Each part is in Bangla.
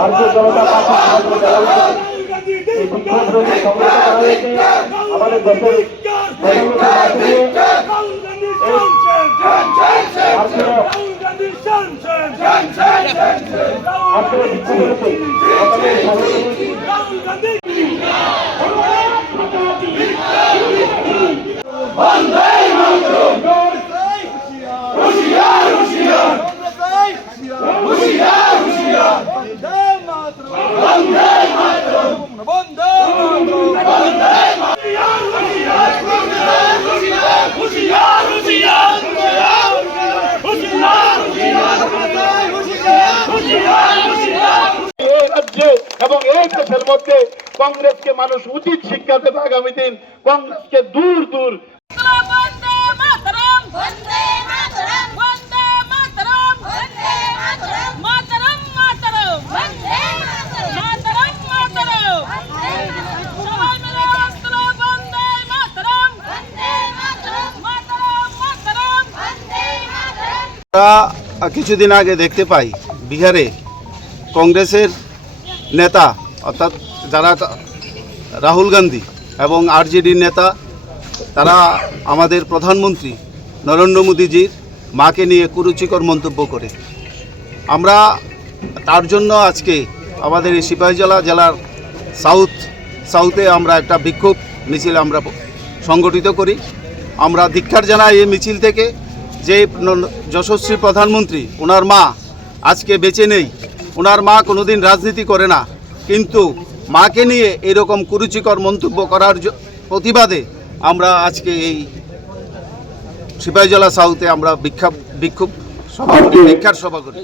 ভারতীয় জনতা পার্টি এই বিক্ষোভ রোধে সংগঠিত করা হয়েছে। আমাদের দেশের এবং এই দেশের মধ্যে কংগ্রেসকে মানুষ উচিত শিক্ষা দেবে। আগামী দিন কংগ্রেসকে দূর দূর কিছুদিন আগে দেখতে পাই বিহারে কংগ্রেসের নেতা অর্থাৎ যারা রাহুল গান্ধী এবং আরজেডির নেতা তারা আমাদের প্রধানমন্ত্রী নরেন্দ্র মোদীজির মাকে নিয়ে কুরুচিকর মন্তব্য করে। আমরা তার জন্য আজকে আমাদের এই সিপাহীজলা জেলার সাউথে আমরা একটা বিক্ষোভ মিছিল আমরা সংগঠিত করি। আমরা ধিক্কার জানাই এই মিছিল থেকে যে যশস্বী প্রধানমন্ত্রী ওনার মা আজকে বেঁচে নেই। ওনার মা কোনোদিন রাজনীতি করে না, কিন্তু মাকে নিয়ে এরকম কুরুচিকর মন্তব্য করার প্রতিবাদে আমরা আজকে এই সিপাহীজলা সাউথে আমরা বিক্ষোভ সভা করি।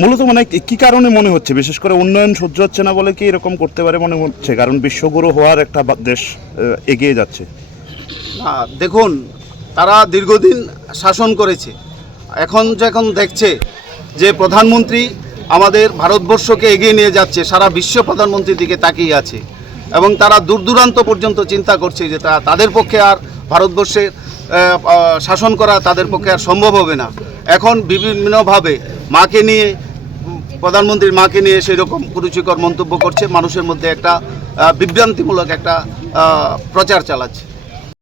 মূলত মানে কি কারণে মনে হচ্ছে, বিশেষ করে উন্নয়ন সহ্য হচ্ছে না বলে কি এরকম করতে পারে মনে হচ্ছে? কারণ বিশ্বগুরু হওয়ার একটা দেশ এগিয়ে যাচ্ছে। দেখুন, তারা দীর্ঘদিন শাসন করেছে, এখন যখন দেখছে যে প্রধানমন্ত্রী আমাদের ভারতবর্ষকে এগিয়ে নিয়ে যাচ্ছে, সারা বিশ্ব প্রধানমন্ত্রীর দিকে তাকিয়ে আছে এবং তারা দূর দূরান্ত পর্যন্ত চিন্তা করছে যে তাদের পক্ষে আর ভারতবর্ষের শাসন করা তাদের পক্ষে আর সম্ভব হবে না। এখন বিভিন্নভাবে মাকে নিয়ে, প্রধানমন্ত্রীর মাকে নিয়ে সেই রকম কুরুচিকর মন্তব্য করছে, মানুষের মধ্যে একটা বিভ্রান্তিমূলক একটা প্রচার চালাচ্ছে।